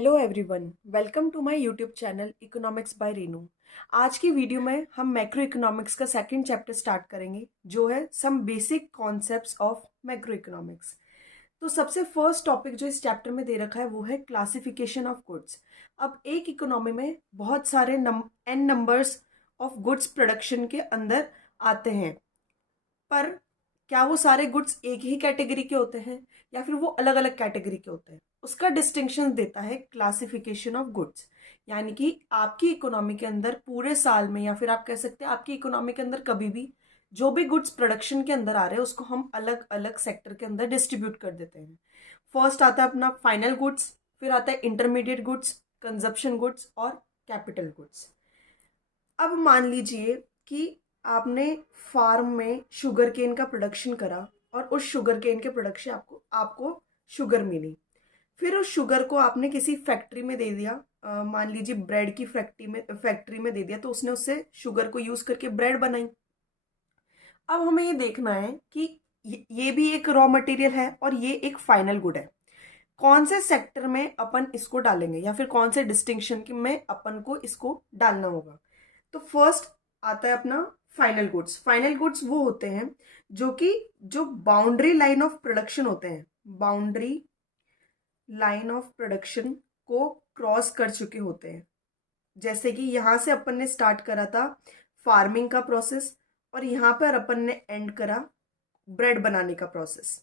Hello everyone, welcome to my YouTube channel economics by Renu. आज की video में हम मैक्रो इकोनॉमिक्स का सेकंड चैप्टर स्टार्ट करेंगे, जो है some basic concepts of macro economics. तो सबसे फर्स्ट टॉपिक जो इस चैप्टर में दे रखा है वो है क्लासिफिकेशन ऑफ गुड्स। अब एक इकोनॉमी में बहुत सारे an numbers of goods production के अंदर आते हैं, पर क्या वो सारे गुड्स एक ही कैटेगरी के होते हैं या फिर वो अलग अलग कैटेगरी के होते हैं, उसका डिस्टिंक्शन देता है क्लासिफिकेशन ऑफ गुड्स। यानी कि आपकी इकोनॉमी के अंदर पूरे साल में, या फिर आप कह सकते हैं आपकी इकोनॉमी के अंदर कभी भी जो भी गुड्स प्रोडक्शन के अंदर आ रहे हैं उसको हम अलग अलग सेक्टर के अंदर डिस्ट्रीब्यूट कर देते हैं। फर्स्ट आता है अपना फाइनल गुड्स, फिर आता है इंटरमीडिएट गुड्स, कंजप्शन गुड्स और कैपिटल गुड्स। अब मान लीजिए कि आपने फार्म में शुगर केन का प्रोडक्शन करा और उस शुगर केन के प्रोडक्शन आपको आपको शुगर मिली। फिर उस शुगर को आपने किसी फैक्ट्री में दे दिया, मान लीजिए ब्रेड की फैक्ट्री में दे दिया, तो उसने उससे शुगर को यूज करके ब्रेड बनाई। अब हमें ये देखना है कि ये भी एक रॉ मटेरियल है और ये एक फाइनल गुड है। कौन से सेक्टर में अपन इसको डालेंगे या फिर कौन से डिस्टिंक्शन में अपन को इसको डालना होगा। तो फर्स्ट आता है अपना फाइनल गुड्स। फाइनल गुड्स वो होते हैं जो बाउंड्री लाइन ऑफ प्रोडक्शन होते हैं, बाउंड्री लाइन ऑफ प्रोडक्शन को क्रॉस कर चुके होते हैं। जैसे कि यहां से अपन ने स्टार्ट करा था फार्मिंग का प्रोसेस और यहां पर अपन ने एंड करा ब्रेड बनाने का प्रोसेस।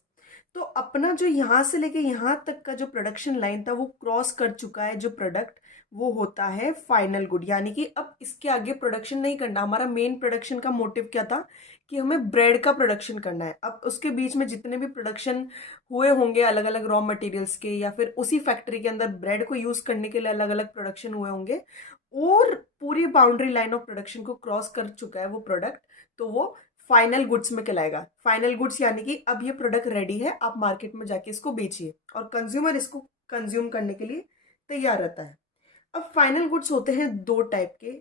तो अपना जो यहां से लेके यहां तक का जो प्रोडक्शन लाइन था वो क्रॉस कर चुका है जो प्रोडक्ट, वो होता है फाइनल गुड। यानी कि अब इसके आगे प्रोडक्शन नहीं करना। हमारा मेन प्रोडक्शन का मोटिव क्या था कि हमें ब्रेड का प्रोडक्शन करना है। अब उसके बीच में जितने भी प्रोडक्शन हुए होंगे अलग अलग रॉ मटेरियल्स के, या फिर उसी फैक्ट्री के अंदर ब्रेड को यूज करने के लिए अलग अलग प्रोडक्शन हुए होंगे, और पूरी बाउंड्री लाइन ऑफ प्रोडक्शन को क्रॉस कर चुका है वो प्रोडक्ट, तो वो फाइनल गुड्स में कहलाएगा। फाइनल गुड्स यानी कि अब ये प्रोडक्ट रेडी है, आप मार्केट में जाके इसको बेचिए और कंज्यूमर इसको कंज्यूम करने के लिए तैयार रहता है। अब फाइनल गुड्स होते हैं दो टाइप के,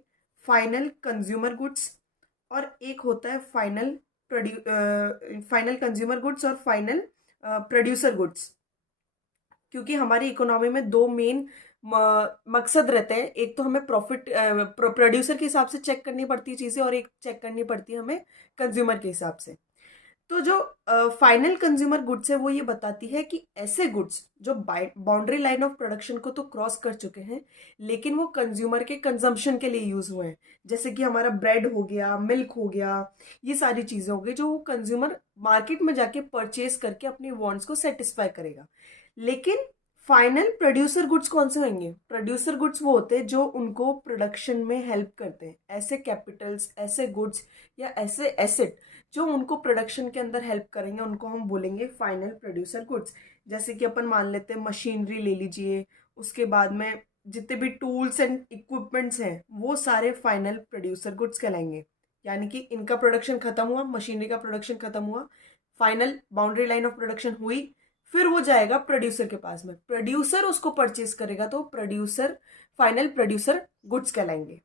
फाइनल कंज्यूमर गुड्स और एक होता है फाइनल कंज्यूमर गुड्स और फाइनल प्रोड्यूसर गुड्स। क्योंकि हमारी इकोनॉमी में दो मेन मकसद रहते हैं। एक तो हमें प्रॉफिट प्रोड्यूसर के हिसाब से चेक करनी पड़ती है चीजें, और एक चेक करनी पड़ती है हमें कंज्यूमर के हिसाब से। तो जो फाइनल कंज्यूमर गुड्स है वो ये बताती है कि ऐसे गुड्स जो बाउंड्री लाइन ऑफ प्रोडक्शन को तो क्रॉस कर चुके हैं लेकिन वो कंज्यूमर के कंजम्पशन के लिए यूज हुए हैं। जैसे कि हमारा ब्रेड हो गया, मिल्क हो गया, ये सारी चीजें हो गई जो वो कंज्यूमर मार्केट में जाके परचेज करके अपनी वांट्स को सेटिस्फाई करेगा। लेकिन फाइनल प्रोड्यूसर गुड्स कौन से होंगे? प्रोड्यूसर गुड्स वो होते हैं जो उनको प्रोडक्शन में हेल्प करते हैं। ऐसे कैपिटल्स, ऐसे गुड्स या ऐसे एसेट जो उनको प्रोडक्शन के अंदर हेल्प करेंगे उनको हम बोलेंगे फाइनल प्रोड्यूसर गुड्स। जैसे कि अपन मान लेते हैं मशीनरी ले लीजिए, उसके बाद में जितने भी टूल्स एंड इक्विपमेंट्स हैं वो सारे फाइनल प्रोड्यूसर गुड्स कहलाएंगे। यानी कि इनका प्रोडक्शन खत्म हुआ, मशीनरी का प्रोडक्शन खत्म हुआ, final boundary line of production हुई, फिर वो जाएगा प्रोड्यूसर के पास में, प्रोड्यूसर उसको परचेज करेगा, तो प्रोड्यूसर फाइनल प्रोड्यूसर गुड्स कहलाएंगे।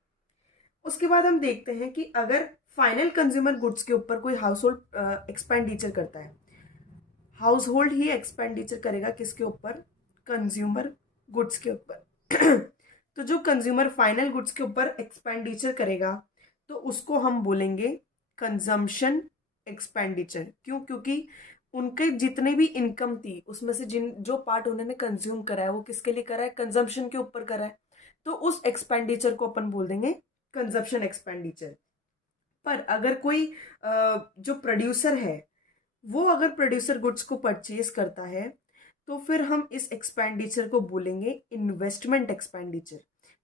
उसके बाद हम देखते हैं कि अगर फाइनल कंज्यूमर गुड्स के ऊपर कोई हाउस होल्ड एक्सपेंडिचर करता है, हाउस होल्ड ही एक्सपेंडिचर करेगा किसके ऊपर? कंज्यूमर गुड्स के ऊपर। तो जो कंज्यूमर फाइनल गुड्स के ऊपर एक्सपेंडिचर करेगा तो उसको हम बोलेंगे कंजम्पशन एक्सपेंडिचर। क्यों? क्योंकि उनके जितने भी इनकम थी उसमें से जिन जो पार्ट उन्होंने कंज्यूम करा है वो किसके लिए करा है? कंजम्पशन के ऊपर करा है, तो उस एक्सपेंडिचर को अपन बोल देंगे कंजप्शन एक्सपेंडिचर। पर अगर कोई जो प्रोड्यूसर है वो अगर प्रोड्यूसर गुड्स को परचेज करता है तो फिर हम इस एक्सपेंडिचर को बोलेंगे इन्वेस्टमेंट एक्सपेंडिचर।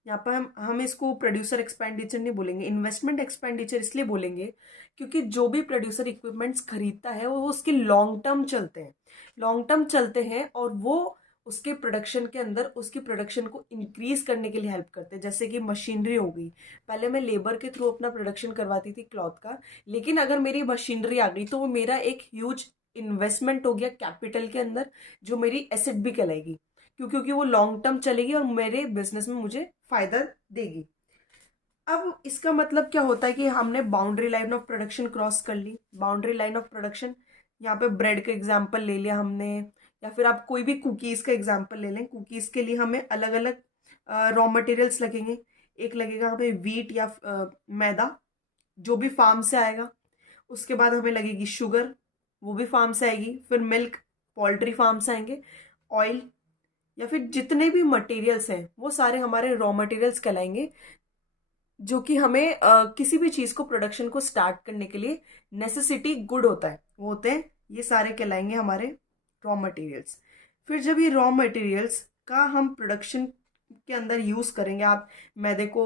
यहाँ पर हम इसको प्रोड्यूसर एक्सपेंडिचर नहीं बोलेंगे, इन्वेस्टमेंट एक्सपेंडिचर इसलिए बोलेंगे क्योंकि जो भी प्रोड्यूसर इक्विपमेंट्स खरीदता है वो उसके लॉन्ग टर्म चलते हैं, लॉन्ग टर्म चलते हैं, और वो उसके प्रोडक्शन के अंदर उसकी प्रोडक्शन को इंक्रीज करने के लिए हेल्प करते हैं। जैसे कि मशीनरी हो गई, पहले मैं लेबर के थ्रू अपना प्रोडक्शन करवाती थी क्लॉथ का, लेकिन अगर मेरी मशीनरी आ गई तो वो मेरा एक ह्यूज इन्वेस्टमेंट हो गया कैपिटल के अंदर, जो मेरी एसेट भी कहलाएगी क्योंकि वो लॉन्ग टर्म चलेगी और मेरे बिजनेस में मुझे फायदा देगी। अब इसका मतलब क्या होता है कि हमने boundary line of production cross कर ली। बाउंड्री लाइन ऑफ प्रोडक्शन, यहाँ पे ब्रेड का एग्जांपल ले लिया हमने, या फिर आप कोई भी कुकीज़ का एग्जांपल ले लें, कुकीज़ के लिए हमें अलग अलग रॉ मटेरियल्स लगेंगे। एक लगेगा हमें वीट या मैदा, जो भी फार्म से आएगा। उसके बाद हमें लगेगी शुगर, वो भी फार्म से आएगी। फिर मिल्क, पोल्ट्री फार्म से आएंगे। ऑयल, या फिर जितने भी मटेरियल्स हैं वो सारे हमारे रॉ मटेरियल्स कहलाएंगे, जो कि हमें किसी भी चीज को, प्रोडक्शन को स्टार्ट करने के लिए नेसेसिटी गुड होता है, वो होते हैं, ये सारे कहलाएंगे हमारे रॉ मटेरियल्स। फिर जब ये रॉ मटेरियल्स का हम प्रोडक्शन के अंदर यूज करेंगे, आप मैदे को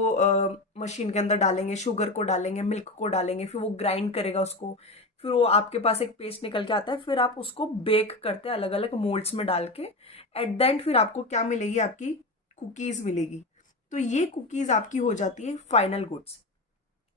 मशीन के अंदर डालेंगे, शुगर को डालेंगे, मिल्क को डालेंगे, फिर वो ग्राइंड करेगा उसको, फिर वो आपके पास एक पेस्ट निकल के आता है, फिर आप उसको बेक करते हैं अलग अलग मोल्ड्स में डाल के। एट द एंड फिर आपको क्या मिलेगी? आपकी कुकीज मिलेगी। तो ये कुकीज आपकी हो जाती है फाइनल गुड्स।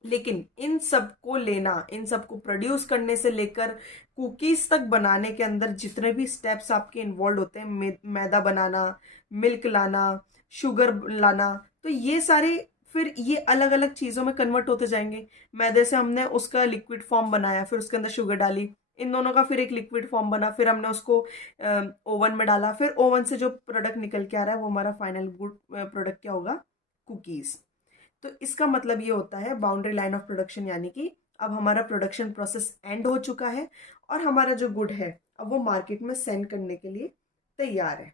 लेकिन इन सबको लेना, इन सबको प्रोड्यूस करने से लेकर कुकीज तक बनाने के अंदर जितने भी स्टेप्स आपके इन्वॉल्व होते हैं, मैदा बनाना, मिल्क लाना, शुगर लाना, तो ये सारे फिर ये अलग अलग चीजों में कन्वर्ट होते जाएंगे। मैदे से हमने उसका लिक्विड फॉर्म बनाया, फिर उसके अंदर शुगर डाली, इन दोनों का फिर एक लिक्विड फॉर्म बना, फिर हमने उसको ओवन में डाला, फिर ओवन से जो प्रोडक्ट निकल के आ रहा है वो हमारा फाइनल गुड प्रोडक्ट क्या होगा? कुकीज। तो इसका मतलब ये होता है बाउंड्री लाइन ऑफ प्रोडक्शन, यानी कि अब हमारा प्रोडक्शन प्रोसेस एंड हो चुका है और हमारा जो गुड है अब वो मार्केट में सेंड करने के लिए तैयार है।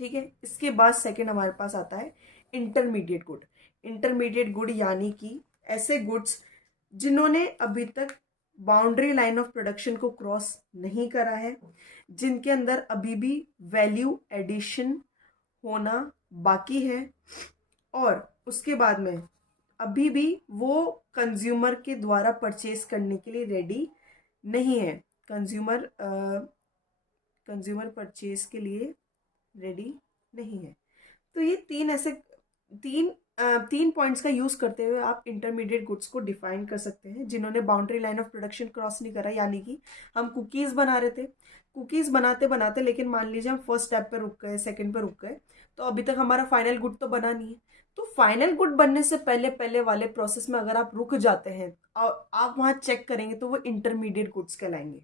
ठीक है, इसके बाद सेकंड हमारे पास आता है इंटरमीडिएट गुड। इंटरमीडिएट गुड यानी कि ऐसे गुड्स जिन्होंने अभी तक बाउंड्री लाइन ऑफ प्रोडक्शन को क्रॉस नहीं करा है, जिनके अंदर अभी भी वैल्यू एडिशन होना बाकी है, और उसके बाद में अभी भी वो कंज्यूमर के द्वारा परचेज करने के लिए रेडी नहीं है। कंज्यूमर परचेज के लिए रेडी नहीं है। तो ये तीन पॉइंट्स का यूज करते हुए आप इंटरमीडिएट गुड्स को डिफाइन कर सकते हैं, जिन्होंने boundary line of production cross नहीं करा। यानी कि हम कुकीज बना रहे थे, कुकीज बनाते बनाते लेकिन मान लीजिए हम फर्स्ट स्टेप पे रुक गए, सेकंड पे रुक गए, तो अभी तक हमारा फाइनल गुड तो बना नहीं है। तो फाइनल गुड बनने से पहले पहले वाले प्रोसेस में अगर आप रुक जाते हैं और आप वहां चेक करेंगे तो वो इंटरमीडिएट गुड्स कहलाएंगे।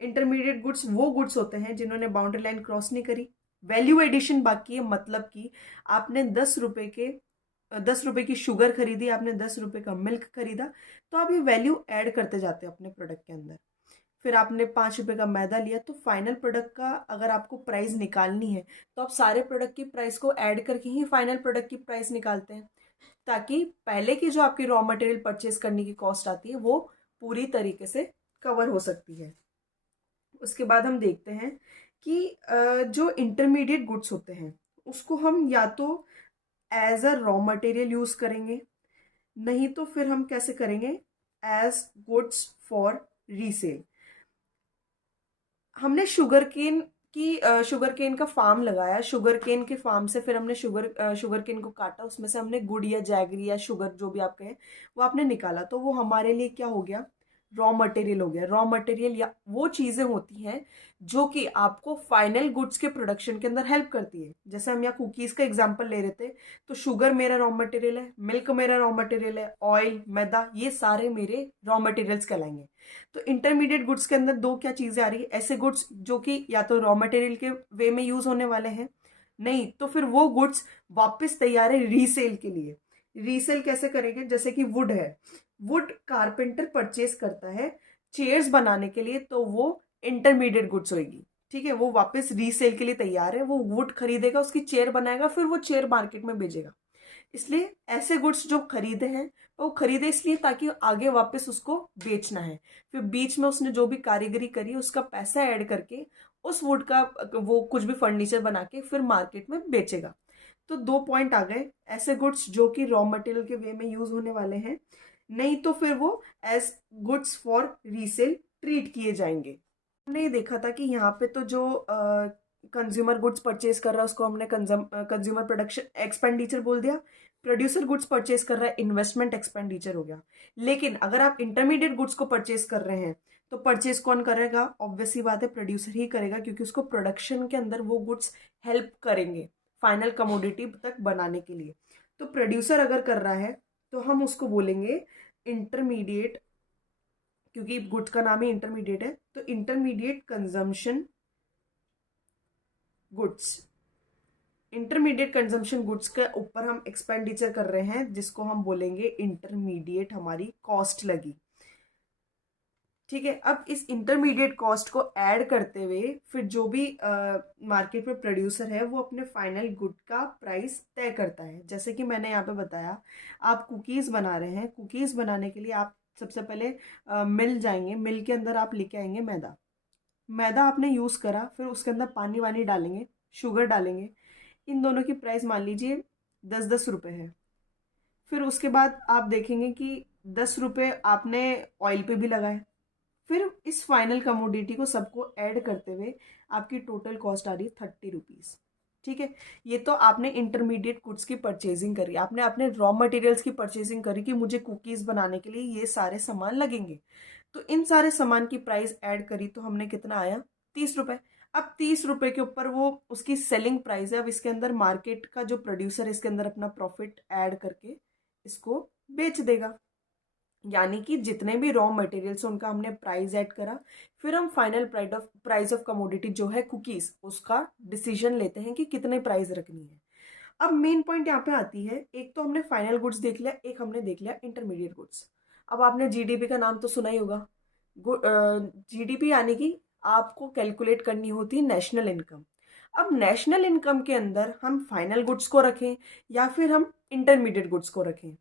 इंटरमीडिएट गुड्स वो गुड्स होते हैं जिन्होंने बाउंड्री लाइन क्रॉस नहीं करी, वैल्यू एडिशन बाकी है, मतलब कि आपने 10 रुपए की शुगर खरीदी, आपने 10 रुपए का मिल्क खरीदा, तो आप ये वैल्यू ऐड करते जाते हैं अपने प्रोडक्ट के अंदर। फिर आपने 5 रुपए का मैदा लिया, तो फाइनल प्रोडक्ट का अगर आपको प्राइस निकालनी है तो आप सारे प्रोडक्ट की प्राइस को ऐड करके ही फाइनल प्रोडक्ट की प्राइस निकालते हैं, ताकि पहले की जो आपकी रॉ मटेरियल परचेज करने की कॉस्ट आती है वो पूरी तरीके से कवर हो सकती है। उसके बाद हम देखते हैं कि जो इंटरमीडिएट गुड्स होते हैं उसको हम या तो as a raw material use करेंगे, नहीं तो फिर हम कैसे करेंगे? As goods for resale. हमने शुगर केन का फार्म लगाया, शुगर केन के फार्म से फिर हमने शुगर केन को काटा, उसमें से हमने गुड़ या जैगरी या शुगर जो भी आप कहें वो आपने निकाला, तो वो हमारे लिए क्या हो गया? रॉ मटेरियल हो गया। रॉ मटेरियल या वो चीजें होती हैं जो कि आपको फाइनल गुड्स के प्रोडक्शन के अंदर हेल्प करती है। जैसे हम यहाँ कुकीज का एग्जांपल ले रहे थे, तो शुगर मेरा रॉ मटेरियल है, मिल्क मेरा रॉ मटेरियल है, ऑयल, मैदा, ये सारे मेरे रॉ मटेरियल्स कहलाएंगे। तो इंटरमीडिएट गुड्स के अंदर दो क्या चीजें आ रही है? ऐसे गुड्स जो कि या तो रॉ मटेरियल के वे में यूज होने वाले हैं, नहीं तो फिर वो गुड्स वापस तैयार है रीसेल के लिए। रीसेल कैसे करेंगे? जैसे कि वुड है, वुड कारपेंटर परचेज करता है चेयर्स बनाने के लिए, तो वो इंटरमीडिएट गुड्स होगी। ठीक है, वो वापस रीसेल के लिए तैयार है, वो वुड खरीदेगा, उसकी चेयर बनाएगा, फिर वो चेयर मार्केट में बेचेगा। इसलिए ऐसे गुड्स जो खरीदे हैं वो खरीदे इसलिए ताकि आगे वापस उसको बेचना है, फिर बीच में उसने जो भी कारीगरी करी उसका पैसा ऐड करके उस वुड का वो कुछ भी फर्नीचर बना के फिर मार्केट में बेचेगा। तो दो पॉइंट आ गए, ऐसे गुड्स जो कि रॉ मटेरियल के वे में यूज होने वाले हैं, नहीं तो फिर वो as goods for resale treat किए जाएंगे। हमने ये देखा था कि यहाँ पे तो जो कंज्यूमर गुड्स परचेज कर रहा है उसको हमने कंज्यूमर प्रोडक्शन एक्सपेंडिचर बोल दिया, प्रोड्यूसर गुड्स परचेज कर रहा है इन्वेस्टमेंट एक्सपेंडिचर हो गया। लेकिन अगर आप इंटरमीडिएट गुड्स को परचेज कर रहे हैं तो परचेज कौन करेगा? ऑब्वियस ही बात है, प्रोड्यूसर ही करेगा, क्योंकि उसको प्रोडक्शन के अंदर वो गुड्स हेल्प करेंगे फाइनल कमोडिटी तक बनाने के लिए। तो प्रोड्यूसर अगर कर रहा है तो हम उसको बोलेंगे इंटरमीडिएट, क्योंकि गुड्स का नाम ही इंटरमीडिएट है, तो intermediate consumption goods, intermediate consumption goods के ऊपर हम एक्सपेंडिचर कर रहे हैं, जिसको हम बोलेंगे इंटरमीडिएट हमारी कॉस्ट लगी। ठीक है, अब इस इंटरमीडिएट कॉस्ट को ऐड करते हुए फिर जो भी मार्केट में प्रोड्यूसर है वो अपने फाइनल गुड का प्राइस तय करता है। जैसे कि मैंने यहाँ पे बताया, आप कुकीज़ बना रहे हैं, कुकीज़ बनाने के लिए आप सबसे पहले मिल जाएंगे, मिल के अंदर आप लेके आएंगे मैदा। मैदा आपने यूज़ करा, फिर उसके अंदर पानी वानी डालेंगे, शुगर डालेंगे। इन दोनों की प्राइस मान लीजिए 10-10 रुपये है। फिर उसके बाद आप देखेंगे कि 10 रुपये आपने ऑयल पे भी लगाए। फिर इस फाइनल कमोडिटी को सबको ऐड करते हुए आपकी टोटल कॉस्ट आ रही है 30 रुपीज़। ठीक है, ये तो आपने इंटरमीडिएट गुड्स की परचेजिंग करी, आपने अपने रॉ मटेरियल्स की परचेजिंग करी कि मुझे कुकीज़ बनाने के लिए ये सारे सामान लगेंगे। तो इन सारे सामान की प्राइस ऐड करी तो हमने कितना आया, 30 रुपये। अब 30 रुपये के ऊपर वो उसकी सेलिंग प्राइस है। अब इसके अंदर मार्केट का जो प्रोड्यूसर है इसके अंदर अपना प्रॉफिट ऐड करके इसको बेच देगा। यानी कि जितने भी रॉ मटेरियल्स उनका हमने प्राइस ऐड करा, फिर हम फाइनल प्राइस ऑफ कमोडिटी जो है कुकीज, उसका डिसीजन लेते हैं कि कितने प्राइस रखनी है। अब मेन पॉइंट यहाँ पे आती है, एक तो हमने फाइनल गुड्स देख लिया, एक हमने देख लिया इंटरमीडिएट गुड्स। अब आपने जीडीपी का नाम तो सुना ही होगा। जीडीपी यानी कि आपको कैलकुलेट करनी होती है नेशनल इनकम। अब नेशनल इनकम के अंदर हम फाइनल गुड्स को रखें या फिर हम इंटरमीडिएट गुड्स को रखें।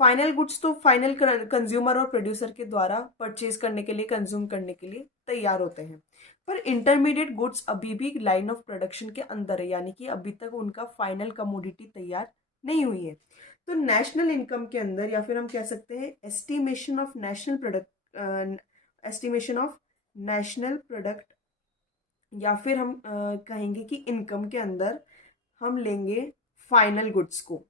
फाइनल गुड्स तो फाइनल कंज्यूमर और प्रोड्यूसर के द्वारा परचेज करने के लिए, कंज्यूम करने के लिए तैयार होते हैं। पर इंटरमीडिएट गुड्स अभी भी लाइन ऑफ प्रोडक्शन के अंदर है, यानी कि अभी तक उनका फाइनल कमोडिटी तैयार नहीं हुई है। तो नेशनल इनकम के अंदर, या फिर हम कह सकते हैं estimation of national product, estimation of national product, या फिर हम कहेंगे कि इनकम के अंदर हम लेंगे फाइनल गुड्स को।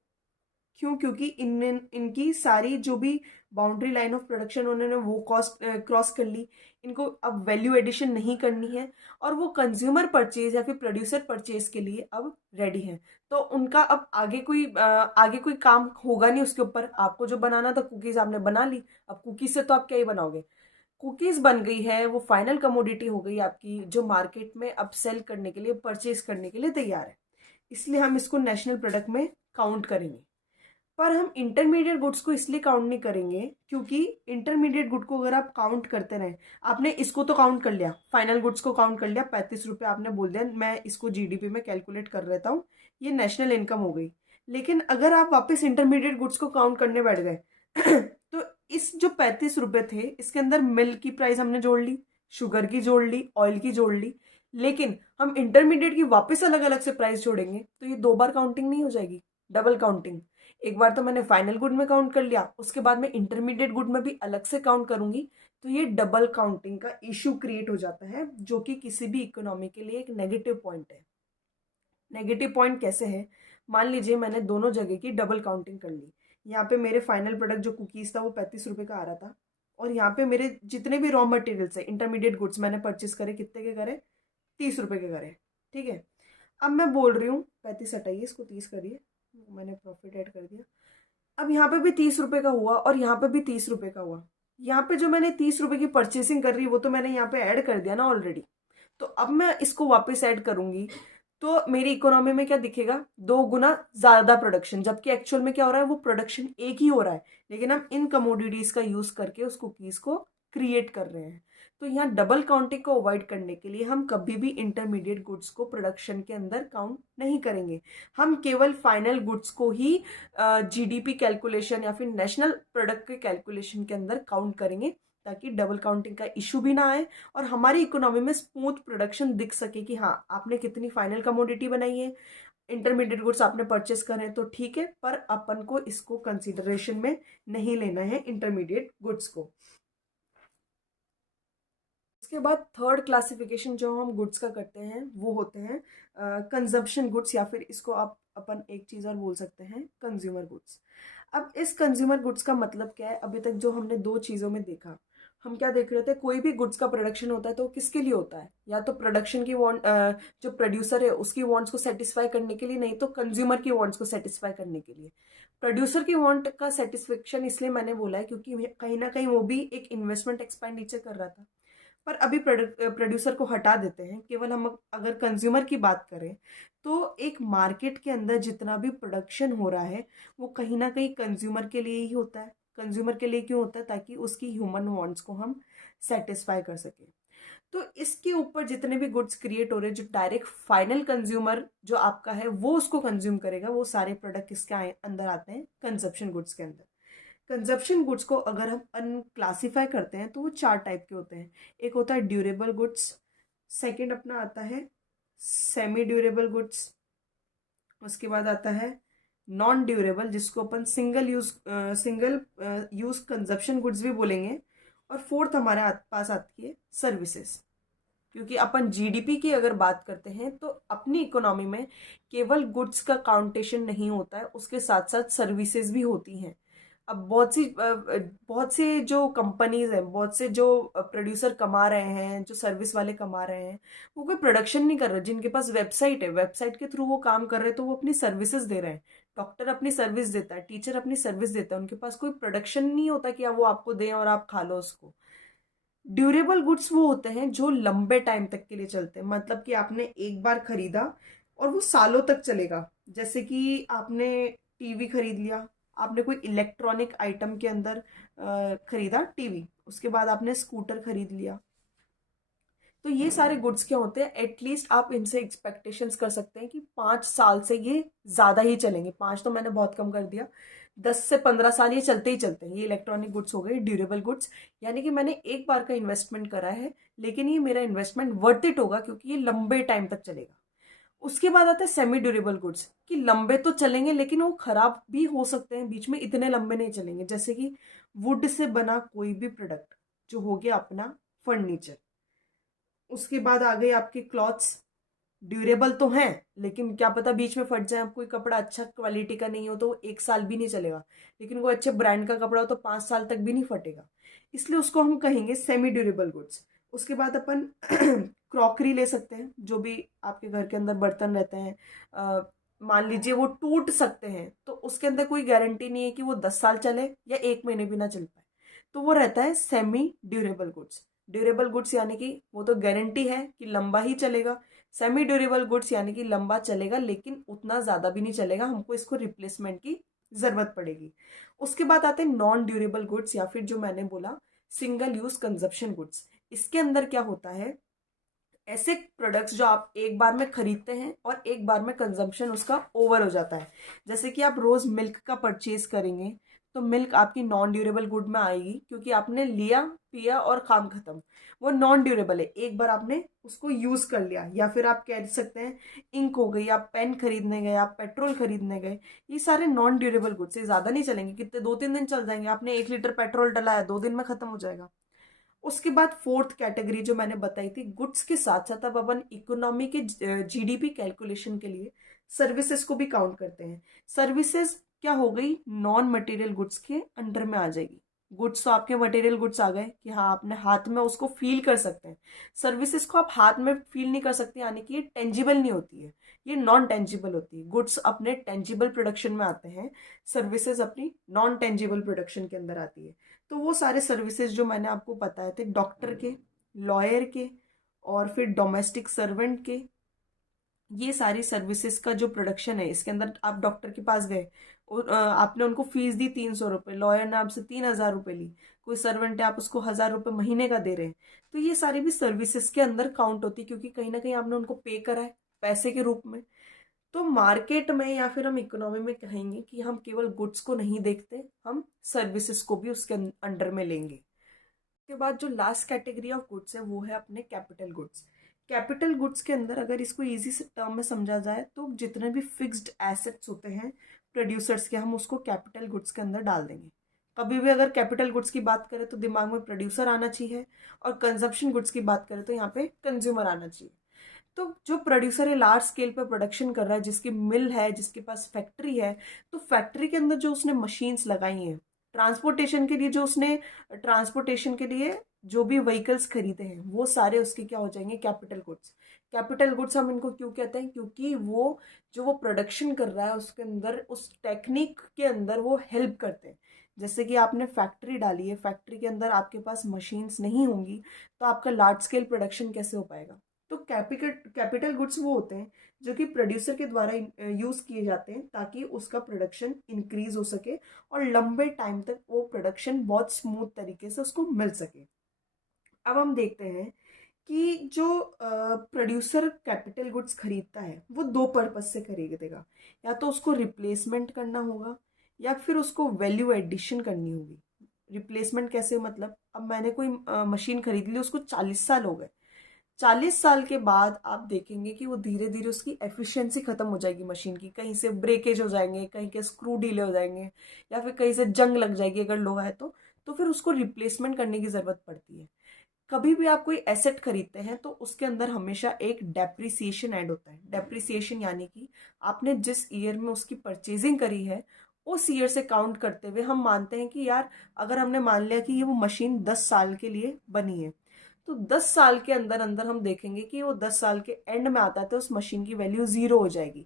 क्यों? क्योंकि इनकी सारी जो भी बाउंड्री लाइन ऑफ प्रोडक्शन उन्होंने वो कॉस्ट क्रॉस कर ली। इनको अब वैल्यू एडिशन नहीं करनी है और वो कंज्यूमर परचेज या फिर प्रोड्यूसर परचेज के लिए अब रेडी है। तो उनका अब आगे कोई काम होगा नहीं उसके ऊपर। आपको जो बनाना था, कुकीज आपने बना ली, अब कुकीज से तो आप क्या ही बनाओगे। कुकीज बन गई है, वो फाइनल कमोडिटी हो गई आपकी, जो मार्केट में अब सेल करने के लिए, परचेज करने के लिए तैयार है। इसलिए हम इसको नेशनल प्रोडक्ट में काउंट करेंगे। पर हम इंटरमीडिएट गुड्स को इसलिए काउंट नहीं करेंगे क्योंकि इंटरमीडिएट गुड को अगर आप काउंट करते रहे, आपने इसको तो काउंट कर लिया, फाइनल गुड्स को काउंट कर लिया, 35 रुपये आपने बोल दिया मैं इसको जीडीपी में कैलकुलेट कर लेता हूँ, ये नेशनल इनकम हो गई। लेकिन अगर आप वापस इंटरमीडिएट गुड्स को काउंट करने बैठ गए तो इस जो 35 रुपये थे, इसके अंदर मिल्क की प्राइस हमने जोड़ ली, शुगर की जोड़ ली, ऑयल की जोड़ ली। लेकिन हम इंटरमीडिएट की वापस अलग अलग से प्राइस जोड़ेंगे तो ये 2 बार काउंटिंग नहीं हो जाएगी, डबल काउंटिंग। एक बार तो मैंने फाइनल गुड में काउंट कर लिया, उसके बाद मैं इंटरमीडिएट गुड में भी अलग से काउंट करूंगी, तो ये डबल काउंटिंग का इश्यू क्रिएट हो जाता है, जो कि किसी भी इकोनॉमी के लिए एक नेगेटिव पॉइंट है। नेगेटिव पॉइंट कैसे है? मान लीजिए मैंने दोनों जगह की डबल काउंटिंग कर ली। यहाँ पे मेरे फाइनल प्रोडक्ट जो कुकीज था वो 35 रुपये का आ रहा था, और यहाँ पे मेरे जितने भी रॉ मटेरियल्स है, इंटरमीडिएट गुड्स मैंने परचेस करे, कितने के करे? 30 रुपये के करे। ठीक है, अब मैं बोल रही हूँ 35 हटाइए, इसको 30 करिए, मैंने प्रॉफिट ऐड कर दिया। अब यहाँ पे भी 30 रुपये का हुआ और यहाँ पे भी 30 रुपये का हुआ। यहाँ पे जो मैंने 30 रुपये की परचेसिंग कर रही वो तो मैंने यहाँ पे ऐड कर दिया ना ऑलरेडी। तो अब मैं इसको वापस ऐड करूंगी तो मेरी इकोनॉमी में क्या दिखेगा? 2 गुना ज्यादा प्रोडक्शन, जबकि एक्चुअल में क्या हो रहा है, वो प्रोडक्शन एक ही हो रहा है, लेकिन हम इन कमोडिटीज का यूज करके उस कुकीज को क्रिएट कर रहे हैं। तो यहाँ डबल काउंटिंग को अवॉइड करने के लिए हम कभी भी इंटरमीडिएट गुड्स को प्रोडक्शन के अंदर काउंट नहीं करेंगे। हम केवल फाइनल गुड्स को ही जीडीपी कैलकुलेशन या फिर नेशनल प्रोडक्ट के कैलकुलेशन के अंदर काउंट करेंगे, ताकि डबल काउंटिंग का इशू भी ना आए और हमारी इकोनॉमी में स्मूथ प्रोडक्शन दिख सके कि हाँ आपने कितनी फाइनल कमोडिटी बनाई है, इंटरमीडिएट गुड्स आपने परचेस करें तो ठीक है, पर अपन को इसको कंसीडरेशन में नहीं लेना है इंटरमीडिएट गुड्स को। उसके बाद थर्ड क्लासिफिकेशन जो हम गुड्स का करते हैं वो होते हैं कंजम्पशन गुड्स, या फिर इसको आप अपन एक चीज़ और बोल सकते हैं, कंज्यूमर गुड्स। अब इस कंज्यूमर गुड्स का मतलब क्या है? अभी तक जो हमने 2 चीज़ों में देखा, हम क्या देख रहे थे, कोई भी गुड्स का प्रोडक्शन होता है तो किसके लिए होता है? या तो प्रोडक्शन की वांट, जो प्रोड्यूसर है उसकी वांट्स को सेटिस्फाई करने के लिए, नहीं तो कंज्यूमर की वांट्स को सेटिस्फाई करने के लिए। प्रोड्यूसर की वांट का सेटिस्फेक्शन इसलिए मैंने बोला है क्योंकि कहीं ना कहीं वो भी एक इन्वेस्टमेंट एक्सपेंडिचर कर रहा था। पर अभी प्रोड्यूसर को हटा देते हैं। केवल हम अगर कंज्यूमर की बात करें तो एक मार्केट के अंदर जितना भी प्रोडक्शन हो रहा है वो कहीं ना कहीं कंज्यूमर के लिए ही होता है। कंज्यूमर के लिए क्यों होता है? ताकि उसकी ह्यूमन वांट्स को हम सेटिस्फाई कर सकें। तो इसके ऊपर जितने भी गुड्स क्रिएट हो रहे हैं, जो डायरेक्ट फाइनल कंज्यूमर जो आपका है वो उसको कंज्यूम करेगा, वो सारे प्रोडक्ट किसके अंदर आते हैं? कंजप्शन गुड्स के अंदर। कंजप्शन गुड्स को अगर हम अनक्लासिफाई करते हैं तो वो चार टाइप के होते हैं। एक होता है ड्यूरेबल गुड्स, सेकंड अपना आता है सेमी ड्यूरेबल गुड्स, उसके बाद आता है नॉन ड्यूरेबल जिसको अपन सिंगल यूज कंजप्शन गुड्स भी बोलेंगे, और फोर्थ हमारे पास आती है सर्विसेज। क्योंकि अपन जीडीपी की अगर बात करते हैं तो अपनी इकोनॉमी में केवल गुड्स का काउंटेशन नहीं होता है, उसके साथ साथ सर्विसेज भी होती हैं। अब बहुत सी जो कंपनीज हैं, बहुत से जो प्रोड्यूसर कमा रहे हैं, जो सर्विस वाले कमा रहे हैं, वो कोई प्रोडक्शन नहीं कर रहे। जिनके पास वेबसाइट है, वेबसाइट के थ्रू वो काम कर रहे हैं, तो वो अपनी सर्विसेज दे रहे हैं। डॉक्टर अपनी सर्विस देता है, टीचर अपनी सर्विस देता है, उनके पास कोई प्रोडक्शन नहीं होता कि वो आपको दें और आप खा लो उसको। ड्यूरेबल गुड्स वो होते हैं जो लंबे टाइम तक के लिए चलते हैं, मतलब कि आपने एक बार खरीदा और वो सालों तक चलेगा। जैसे कि आपने टीवी खरीद लिया, आपने कोई इलेक्ट्रॉनिक आइटम के अंदर खरीदा टीवी, उसके बाद आपने स्कूटर खरीद लिया। तो ये सारे गुड्स क्या होते हैं, एटलीस्ट आप इनसे एक्सपेक्टेशंस कर सकते हैं कि 5 साल से ये ज्यादा ही चलेंगे। 5 तो मैंने बहुत कम कर दिया, 10 से 15 साल ये चलते ही चलते हैं। ये इलेक्ट्रॉनिक गुड्स हो गए ड्यूरेबल गुड्स, यानी कि मैंने एक बार का इन्वेस्टमेंट करा है, लेकिन ये मेरा इन्वेस्टमेंट वर्थ इट होगा क्योंकि ये लंबे टाइम तक चलेगा। उसके बाद आता है सेमी ड्यूरेबल गुड्स, कि लंबे तो चलेंगे लेकिन वो खराब भी हो सकते हैं बीच में, इतने लंबे नहीं चलेंगे। जैसे कि वुड से बना कोई भी प्रोडक्ट, जो हो गया अपना फर्नीचर। उसके बाद आ गए आपके क्लॉथ्स, ड्यूरेबल तो हैं लेकिन क्या पता बीच में फट जाए। कोई कपड़ा अच्छा क्वालिटी का नहीं हो तो 1 साल भी नहीं चलेगा, लेकिन कोई अच्छे ब्रांड का कपड़ा हो तो 5 साल तक भी नहीं फटेगा, इसलिए उसको हम कहेंगे सेमी ड्यूरेबल गुड्स। उसके बाद अपन क्रॉकरी ले सकते हैं, जो भी आपके घर के अंदर बर्तन रहते हैं, मान लीजिए वो टूट सकते हैं तो उसके अंदर कोई गारंटी नहीं है कि वो 10 साल चले या 1 महीने भी ना चल पाए, तो वो रहता है semi durable goods. Durable goods यानी कि वो तो गारंटी है कि लंबा ही चलेगा। सेमी ड्यूरेबल गुड्स यानी कि लंबा चलेगा लेकिन उतना ज्यादा भी नहीं चलेगा, हमको इसको रिप्लेसमेंट की जरूरत पड़ेगी। उसके बाद आते हैं नॉन ड्यूरेबल गुड्स, या फिर जो मैंने बोला सिंगल यूज कंजप्शन गुड्स। इसके अंदर क्या होता है, ऐसे प्रोडक्ट्स जो आप एक बार में खरीदते हैं और एक बार में कंजम्पशन उसका ओवर हो जाता है। जैसे कि आप रोज मिल्क का परचेज करेंगे तो मिल्क आपकी नॉन ड्यूरेबल गुड में आएगी, क्योंकि आपने लिया पिया और काम खत्म। वो नॉन ड्यूरेबल है, एक बार आपने उसको यूज कर लिया। या फिर आप कह सकते हैं इंक हो गई, आप पेन खरीदने गए, आप पेट्रोल खरीदने गए, ये सारे नॉन ड्यूरेबल गुड्स, ये ज्यादा नहीं चलेंगे, कितने 2-3 दिन चल जाएंगे। आपने 1 लीटर पेट्रोल डलाया, 2 दिन में खत्म हो जाएगा। उसके बाद फोर्थ कैटेगरी जो मैंने बताई थी, गुड्स के साथ साथ अब अपन इकोनॉमी के जीडीपी कैलकुलेशन के लिए सर्विसेज को भी काउंट करते हैं। सर्विसेज क्या हो गई, नॉन मटेरियल गुड्स के अंडर में आ जाएगी। गुड्स तो आपके मटेरियल गुड्स आ गए कि हाँ आपने हाथ में उसको फील कर सकते हैं। सर्विसेज को आप हाथ में फील नहीं कर सकते, यानी कि ये टेंजिबल नहीं होती है, ये नॉन टेंजिबल होती है। गुड्स अपने टेंजिबल प्रोडक्शन में आते हैं, सर्विसेज अपनी नॉन टेंजिबल प्रोडक्शन के अंदर आती है। तो वो सारे सर्विसेज जो मैंने आपको बताए थे, डॉक्टर के, लॉयर के, और फिर डोमेस्टिक सर्वेंट के, ये सारी सर्विसेज का जो प्रोडक्शन है, इसके अंदर आप डॉक्टर के पास गए और आपने उनको फीस दी 300 रुपये, लॉयर ने आपसे 3000 रुपये ली, कोई सर्वेंट है आप उसको 1000 रुपये महीने का दे रहे हैं, तो ये सारी भी सर्विसेज के अंदर काउंट होती है, क्योंकि कहीं ना कहीं आपने उनको पे करा है पैसे के रूप में। तो मार्केट में या फिर हम इकोनॉमी में कहेंगे कि हम केवल गुड्स को नहीं देखते, हम सर्विसेज को भी उसके अंडर में लेंगे। उसके बाद जो लास्ट कैटेगरी ऑफ गुड्स है वो है अपने कैपिटल गुड्स। कैपिटल गुड्स के अंदर अगर इसको इजी टर्म में समझा जाए तो जितने भी फिक्स्ड एसेट्स होते हैं प्रोड्यूसर्स के, हम उसको कैपिटल गुड्स के अंदर डाल देंगे। कभी भी अगर कैपिटल गुड्स की बात करें तो दिमाग में प्रोड्यूसर आना चाहिए, और कंजप्शन गुड्स की बात करें तो यहाँ पे कंज्यूमर आना चाहिए। तो जो प्रोड्यूसर है लार्ज स्केल पर प्रोडक्शन कर रहा है, जिसकी मिल है, जिसके पास फैक्ट्री है, तो फैक्ट्री के अंदर जो उसने मशीन्स लगाई हैं ट्रांसपोर्टेशन के लिए, जो उसने ट्रांसपोर्टेशन के लिए जो भी व्हीकल्स खरीदे हैं, वो सारे उसके क्या हो जाएंगे, कैपिटल गुड्स। कैपिटल गुड्स हम इनको क्यों कहते हैं, क्योंकि वो प्रोडक्शन कर रहा है उसके अंदर, उस टेक्निक के अंदर वो हेल्प करते हैं। जैसे कि आपने फैक्ट्री डाली है, फैक्ट्री के अंदर आपके पास मशीन्स नहीं होंगी तो आपका लार्ज स्केल प्रोडक्शन कैसे हो पाएगा। तो कैपिटल गुड्स वो होते हैं जो कि प्रोड्यूसर के द्वारा यूज किए जाते हैं ताकि उसका प्रोडक्शन इंक्रीज हो सके और लंबे टाइम तक वो प्रोडक्शन बहुत स्मूथ तरीके से उसको मिल सके। अब हम देखते हैं कि जो प्रोड्यूसर कैपिटल गुड्स खरीदता है वो दो पर्पज से खरीदेगा, या तो उसको रिप्लेसमेंट करना होगा या फिर उसको वैल्यू एडिशन करनी होगी। रिप्लेसमेंट कैसे, मतलब अब मैंने कोई मशीन खरीद ली, उसको 40 साल हो गए, 40 साल के बाद आप देखेंगे कि वो धीरे धीरे उसकी एफिशिएंसी खत्म हो जाएगी मशीन की, कहीं से ब्रेकेज हो जाएंगे, कहीं के स्क्रू ढीले हो जाएंगे, या फिर कहीं से जंग लग जाएगी अगर लोहा है तो फिर उसको रिप्लेसमेंट करने की जरूरत पड़ती है। कभी भी आप कोई एसेट खरीदते हैं तो उसके अंदर हमेशा एक डेप्रिसिएशन ऐड होता है। डेप्रिसिएशन यानी कि आपने जिस ईयर में उसकी परचेजिंग करी है उस ईयर से काउंट करते हुए हम मानते हैं कि यार अगर हमने मान लिया कि ये वो मशीन 10 साल के लिए बनी है, तो 10 साल के अंदर अंदर हम देखेंगे कि वो 10 साल के एंड में आता है तो उस मशीन की वैल्यू जीरो हो जाएगी।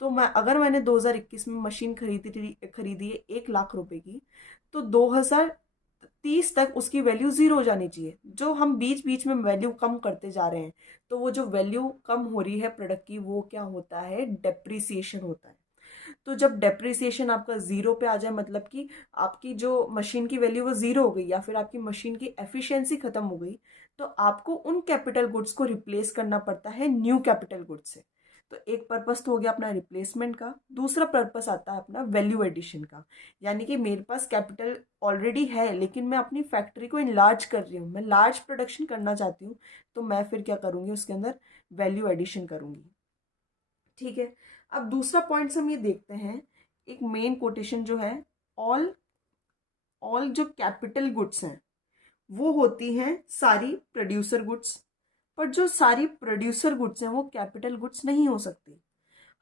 तो मैंने 2021 में मशीन खरीदी है 1 लाख रुपए की, तो 2030 तक उसकी वैल्यू जीरो हो जानी चाहिए। जो हम बीच बीच में वैल्यू कम करते जा रहे हैं, तो वो जो वैल्यू कम हो रही है प्रोडक्ट की वो क्या होता है, डेप्रिसिएशन होता है। तो जब डेप्रिसिएशन आपका जीरो पे आ जाए, मतलब कि आपकी जो मशीन की वैल्यू वो जीरो हो गई या फिर आपकी मशीन की एफिशिएंसी खत्म हो गई, तो आपको उन कैपिटल गुड्स को रिप्लेस करना पड़ता है न्यू कैपिटल गुड्स से। तो एक पर्पस तो हो गया अपना रिप्लेसमेंट का, दूसरा पर्पस आता है अपना वैल्यू एडिशन का। यानी कि मेरे पास कैपिटल ऑलरेडी है लेकिन मैं अपनी फैक्ट्री को इनलार्ज कर रही हूँ, मैं लार्ज प्रोडक्शन करना चाहती हूँ, तो मैं फिर क्या करूँगी, उसके अंदर वैल्यू एडिशन करूँगी। ठीक है। अब दूसरा पॉइंट हम ये देखते हैं, एक मेन कोटेशन जो है, ऑल ऑल जो कैपिटल गुड्स हैं वो होती हैं सारी प्रोड्यूसर गुड्स, पर जो सारी प्रोड्यूसर गुड्स हैं वो कैपिटल गुड्स नहीं हो सकती।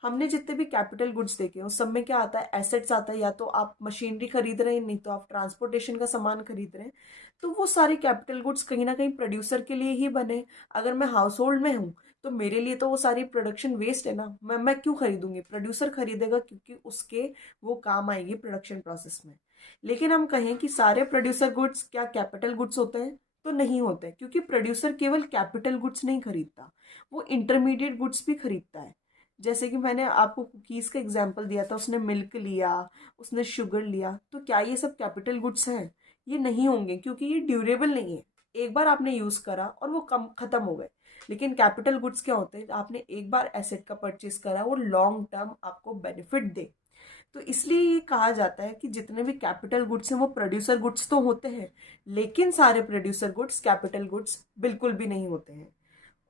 हमने जितने भी कैपिटल गुड्स देखे हैं उस सब में क्या आता है, एसेट्स आता है, या तो आप मशीनरी खरीद रहे हैं, नहीं तो आप ट्रांसपोर्टेशन का सामान खरीद रहे हैं। तो वो सारे कैपिटल गुड्स कहीं ना कहीं प्रोड्यूसर के लिए ही बने। अगर मैं हाउस होल्ड में हूँ तो मेरे लिए तो वो सारी प्रोडक्शन वेस्ट है ना, मैं क्यों खरीदूंगी, प्रोड्यूसर खरीदेगा क्योंकि उसके वो काम आएगी प्रोडक्शन प्रोसेस में। लेकिन हम कहें कि सारे प्रोड्यूसर गुड्स क्या कैपिटल गुड्स होते हैं, तो नहीं होते, क्योंकि प्रोड्यूसर केवल कैपिटल गुड्स नहीं खरीदता, वो इंटरमीडिएट गुड्स भी खरीदता है। जैसे कि मैंने आपको कुकीज़ का एग्जांपल दिया था, उसने मिल्क लिया, उसने शुगर लिया, तो क्या ये सब कैपिटल गुड्स हैं? ये नहीं होंगे क्योंकि ये ड्यूरेबल नहीं है। एक बार आपने यूज़ करा और वो कम खत्म हो गए। लेकिन कैपिटल गुड्स क्या होते हैं, आपने एक बार एसेट का परचेज करा, वो लॉन्ग टर्म आपको बेनिफिट दे। तो इसलिए ये कहा जाता है कि जितने भी कैपिटल गुड्स हैं वो प्रोड्यूसर गुड्स तो होते हैं, लेकिन सारे प्रोड्यूसर गुड्स कैपिटल गुड्स बिल्कुल भी नहीं होते हैं।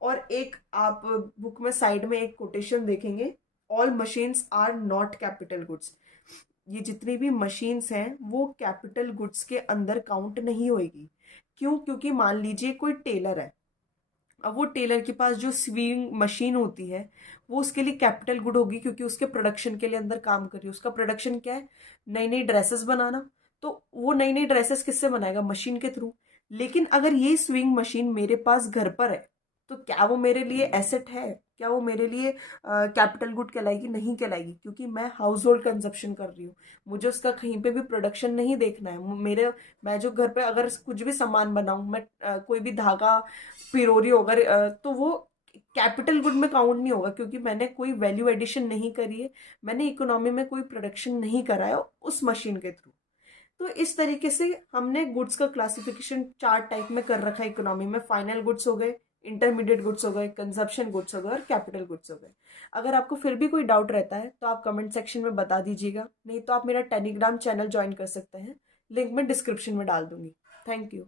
और एक आप बुक में साइड में एक कोटेशन देखेंगे, all machines are not capital goods. ये जितनी भी मशीन्स हैं वो कैपिटल गुड्स के अंदर काउंट नहीं होएगी। क्यों? क्योंकि मान लीजिए कोई टेलर है, अब वो टेलर के पास जो स्विंग मशीन होती है वो उसके लिए कैपिटल गुड होगी क्योंकि उसके प्रोडक्शन के लिए अंदर काम कर रही है। उसका प्रोडक्शन क्या है, नई नई ड्रेसेस बनाना, तो वो नई नई ड्रेसेस किससे बनाएगा, मशीन के थ्रू। लेकिन अगर ये स्विंग मशीन मेरे पास घर पर है तो क्या वो मेरे लिए एसेट है, क्या वो मेरे लिए कैपिटल गुड कहलाएगी, नहीं कहलाएगी, क्योंकि मैं हाउस होल्ड कंजप्शन कर रही हूँ, मुझे उसका कहीं पे भी प्रोडक्शन नहीं देखना है। मैं जो घर पे अगर कुछ भी सामान बनाऊं, मैं कोई भी धागा पिरोरी होगा, तो वो कैपिटल गुड में काउंट नहीं होगा क्योंकि मैंने कोई वैल्यू एडिशन नहीं करी है, मैंने इकोनॉमी में कोई प्रोडक्शन नहीं करा है उस मशीन के थ्रू। तो इस तरीके से हमने गुड्स का क्लासिफिकेशन 4 टाइप में कर रखा है इकोनॉमी में। फाइनल गुड्स हो गए, इंटरमीडिएट गुड्स हो गए, कंजप्शन गुड्स हो गए और कैपिटल गुड्स हो गए। अगर आपको फिर भी कोई डाउट रहता है तो आप कमेंट सेक्शन में बता दीजिएगा, नहीं तो आप मेरा टेलीग्राम चैनल ज्वाइन कर सकते हैं, लिंक मैं डिस्क्रिप्शन में डाल दूंगी। Thank you.